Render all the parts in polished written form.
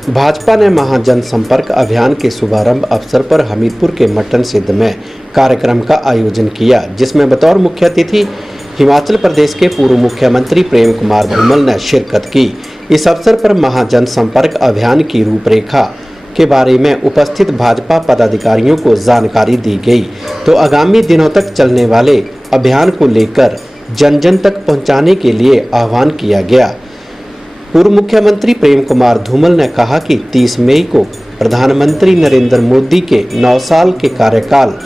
भाजपा ने महाजन संपर्क अभियान के शुभारंभ अवसर पर हमीरपुर के मटन सिद्ध में कार्यक्रम का आयोजन किया, जिसमें बतौर मुख्य अतिथि हिमाचल प्रदेश के पूर्व मुख्यमंत्री प्रेम कुमार धूमल ने शिरकत की। इस अवसर पर महाजन संपर्क अभियान की रूपरेखा के बारे में उपस्थित भाजपा पदाधिकारियों को जानकारी दी गई, तो आगामी दिनों तक चलने वाले अभियान को लेकर जन जन तक पहुंचाने के लिए आह्वान किया गया। पूर्व मुख्यमंत्री प्रेम कुमार धूमल ने कहा कि 30 मई को प्रधानमंत्री नरेंद्र मोदी के 9 साल के कार्यकाल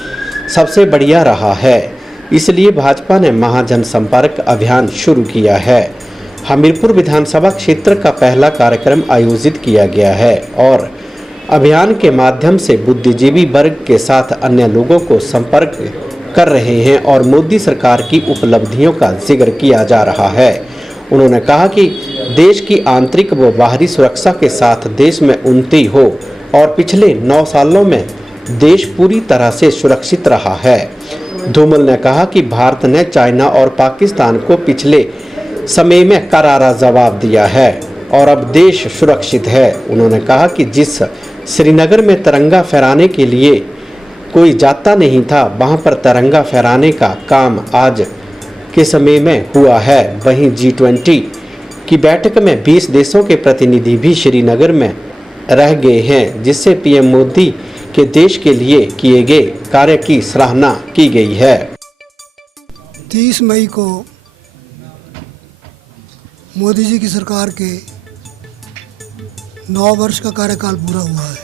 सबसे बढ़िया रहा है, इसलिए भाजपा ने महाजन संपर्क अभियान शुरू किया है। हमीरपुर विधानसभा क्षेत्र का पहला कार्यक्रम आयोजित किया गया है और अभियान के माध्यम से बुद्धिजीवी वर्ग के साथ अन्य लोगों को संपर्क कर रहे हैं और मोदी सरकार की उपलब्धियों का जिक्र किया जा रहा है। उन्होंने कहा कि देश की आंतरिक व बाहरी सुरक्षा के साथ देश में उन्नति हो और पिछले 9 सालों में देश पूरी तरह से सुरक्षित रहा है। धूमल ने कहा कि भारत ने चाइना और पाकिस्तान को पिछले समय में करारा जवाब दिया है और अब देश सुरक्षित है। उन्होंने कहा कि जिस श्रीनगर में तिरंगा फहराने के लिए कोई जाता नहीं था, वहां पर तिरंगा फहराने का काम आज के समय में हुआ है। वहीं G20 की बैठक में 20 देशों के प्रतिनिधि भी श्रीनगर में रह गए हैं, जिससे पीएम मोदी के देश के लिए किए गए कार्य की सराहना की गई है। 30 मई को मोदी जी की सरकार के 9 वर्ष का कार्यकाल पूरा हुआ है।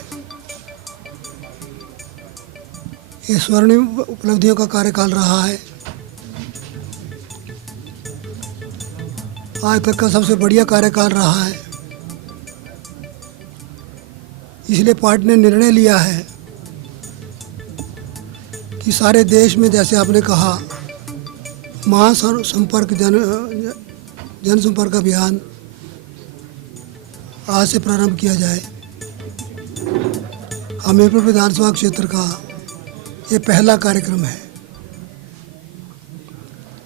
ये स्वर्णिम उपलब्धियों का कार्यकाल रहा है। आज तक का सबसे बढ़िया कार्यकाल रहा है। इसलिए पार्टी ने निर्णय लिया है कि सारे देश में, जैसे आपने कहा, महासंपर्क जनसंपर्क अभियान आज से प्रारंभ किया जाए। हमीरपुर विधानसभा क्षेत्र का ये पहला कार्यक्रम है।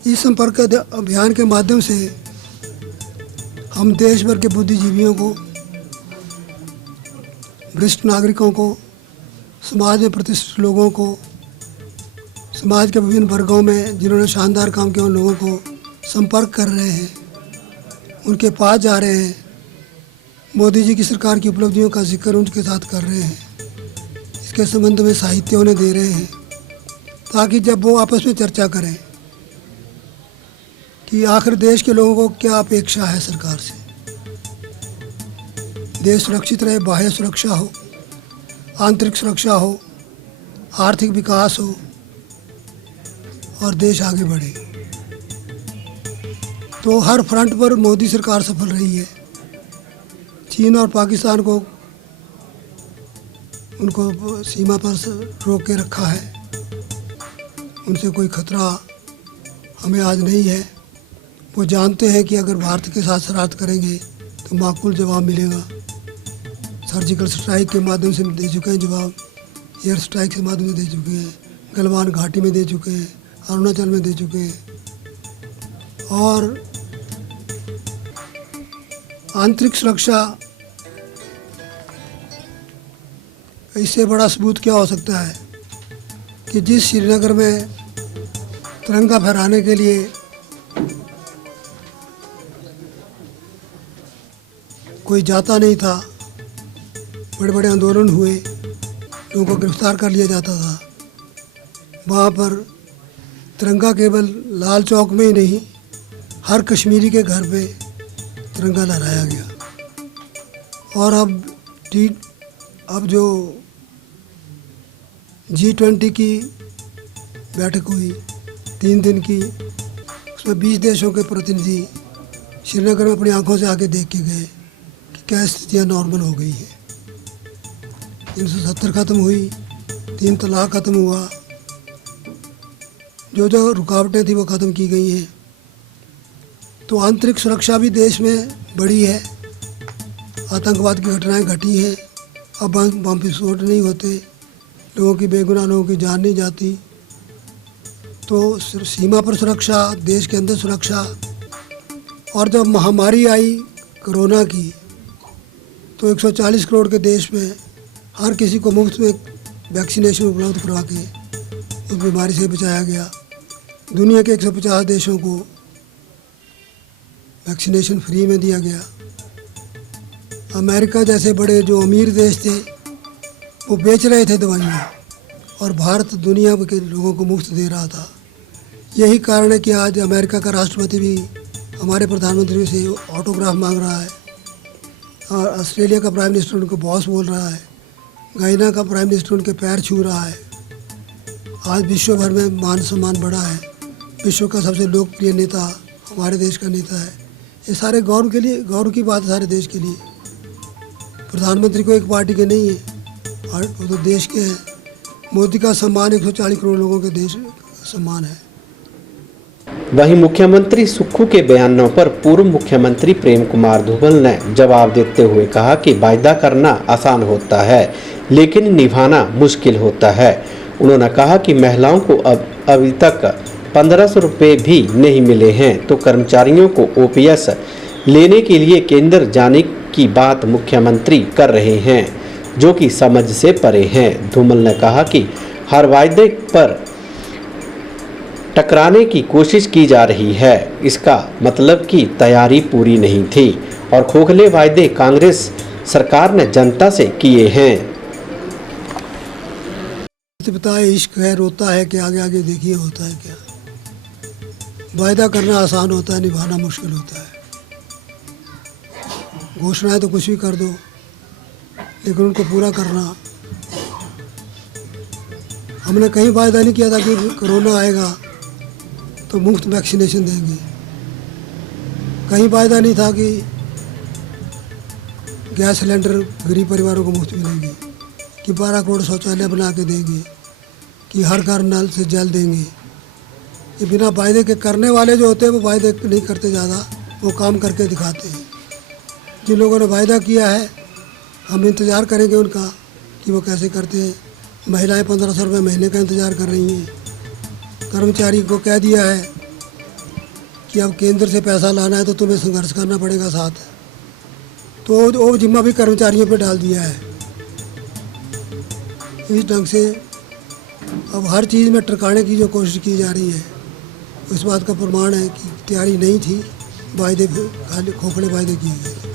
इस संपर्क अभियान के माध्यम से हम देश भर के बुद्धिजीवियों को, वरिष्ठ नागरिकों को, समाज में प्रतिष्ठित लोगों को, समाज के विभिन्न वर्गों में जिन्होंने शानदार काम किया उन लोगों को संपर्क कर रहे हैं, उनके पास जा रहे हैं, मोदी जी की सरकार की उपलब्धियों का जिक्र उनके साथ कर रहे हैं, इसके संबंध में साहित्य उन्हें दे रहे हैं, ताकि जब वो आपस में चर्चा करें कि आखिर देश के लोगों को क्या अपेक्षा है सरकार से। देश सुरक्षित रहे, बाह्य सुरक्षा हो, आंतरिक सुरक्षा हो, आर्थिक विकास हो और देश आगे बढ़े। तो हर फ्रंट पर मोदी सरकार सफल रही है। चीन और पाकिस्तान को उनको सीमा पर रोक के रखा है, उनसे कोई खतरा हमें आज नहीं है। वो जानते हैं कि अगर भारत के साथ शरारत करेंगे तो माकूल जवाब मिलेगा। सर्जिकल स्ट्राइक के माध्यम से दे चुके हैं जवाब, एयर स्ट्राइक के माध्यम से दे चुके हैं, गलवान घाटी में दे चुके हैं, अरुणाचल में दे चुके हैं। और आंतरिक सुरक्षा, इससे बड़ा सबूत क्या हो सकता है कि जिस श्रीनगर में तिरंगा फहराने के लिए कोई जाता नहीं था, बड़े बड़े आंदोलन हुए, लोगों को गिरफ्तार कर लिया जाता था, वहाँ पर तिरंगा केवल लाल चौक में ही नहीं, हर कश्मीरी के घर पे तिरंगा लहराया गया। और अब जो G20 की बैठक हुई 3 दिन की, उसमें 20 देशों के प्रतिनिधि श्रीनगर में अपनी आंखों से आके देख के गए कि क्या स्थितियाँ नॉर्मल हो गई हैं। 370 ख़त्म हुई, 3 तलाक ख़त्म हुआ, जो रुकावटें थी वो ख़त्म की गई हैं। तो आंतरिक सुरक्षा भी देश में बढ़ी है। आतंकवाद की घटनाएं घटी हैं, अब बम विस्फोट नहीं होते, लोगों की बेगुनाह लोगों की जान नहीं जाती। तो सीमा पर सुरक्षा, देश के अंदर सुरक्षा। और जब महामारी आई कोरोना की, तो 140 करोड़ के देश में हर किसी को मुफ्त में वैक्सीनेशन उपलब्ध करवा के उस बीमारी से बचाया गया। दुनिया के 150 देशों को वैक्सीनेशन फ्री में दिया गया। अमेरिका जैसे बड़े जो अमीर देश थे वो बेच रहे थे दवाइयाँ और भारत दुनिया के लोगों को मुफ्त दे रहा था। यही कारण है कि आज अमेरिका का राष्ट्रपति भी हमारे प्रधानमंत्री से ऑटोग्राफ मांग रहा है और ऑस्ट्रेलिया का प्राइम मिनिस्टर उनको बॉस बोल रहा है। गायना का प्राइम मिनिस्टर उनके पैर छू रहा है। आज विश्व भर में मान सम्मान बढ़ा है। विश्व का सबसे लोकप्रिय नेता हमारे देश का नेता है। ये सारे गौरव के लिए, गौरव की बात है सारे देश के लिए। प्रधानमंत्री को एक पार्टी के नहीं है और वो तो देश के हैं। मोदी का सम्मान 140 करोड़ लोगों के देश का सम्मान है। वहीं मुख्यमंत्री सुक्खू के बयानों पर पूर्व मुख्यमंत्री प्रेम कुमार धूमल ने जवाब देते हुए कहा कि वायदा करना आसान होता है लेकिन निभाना मुश्किल होता है। उन्होंने कहा कि महिलाओं को अभी तक 1500 रुपये भी नहीं मिले हैं तो कर्मचारियों को ओपीएस लेने के लिए केंद्र जाने की बात मुख्यमंत्री कर रहे हैं जो कि समझ से परे हैं। धूमल ने कहा कि हर वायदे पर टकराने की कोशिश की जा रही है, इसका मतलब कि तैयारी पूरी नहीं थी और खोखले वायदे कांग्रेस सरकार ने जनता से किए हैं। पता है इश्क है, रोता है कि आगे आगे देखिए होता है क्या। वायदा करना आसान होता है, निभाना मुश्किल होता है। घोषणाएं तो कुछ भी कर दो लेकिन उनको पूरा करना। हमने कहीं वायदा नहीं किया था कि कोरोना आएगा तो मुफ्त वैक्सीनेशन देंगे। कहीं वायदा नहीं था कि गैस सिलेंडर गरीब परिवारों को मुफ्त मिलेंगे, कि 12 करोड़ शौचालय बना के देंगे, कि हर घर नल से जल देंगे। ये बिना वायदे के करने वाले जो होते हैं वो वायदे नहीं करते ज़्यादा, वो काम करके दिखाते हैं। जिन लोगों ने वायदा किया है हम इंतज़ार करेंगे उनका कि वो कैसे करते हैं। महिलाएं 1500 रुपये महीने का इंतज़ार कर रही हैं। कर्मचारी को कह दिया है कि अब केंद्र से पैसा लाना है तो तुम्हें संघर्ष करना पड़ेगा साथ, तो वो जिम्मा भी कर्मचारियों पे डाल दिया है। इस ढंग से अब हर चीज़ में टरकाने की जो कोशिश की जा रही है उस बात का प्रमाण है कि तैयारी नहीं थी, वायदे खाली खोखले वायदे किए गए।